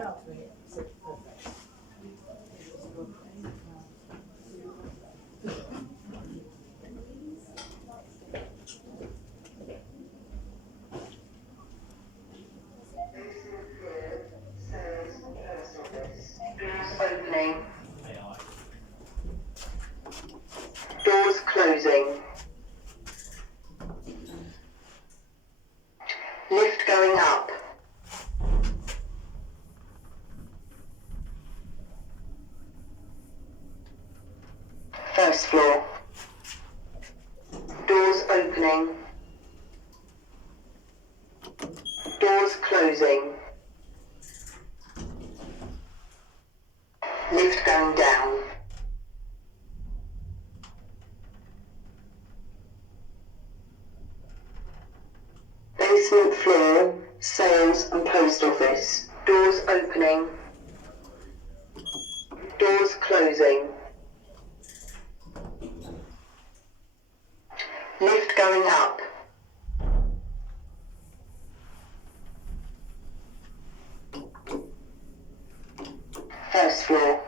Opening. Doors closing. Lift going up. First floor. Doors opening. Doors closing. Lift going down. Basement floor, sales and post office. Doors opening. Doors closing. Lift going up. First floor.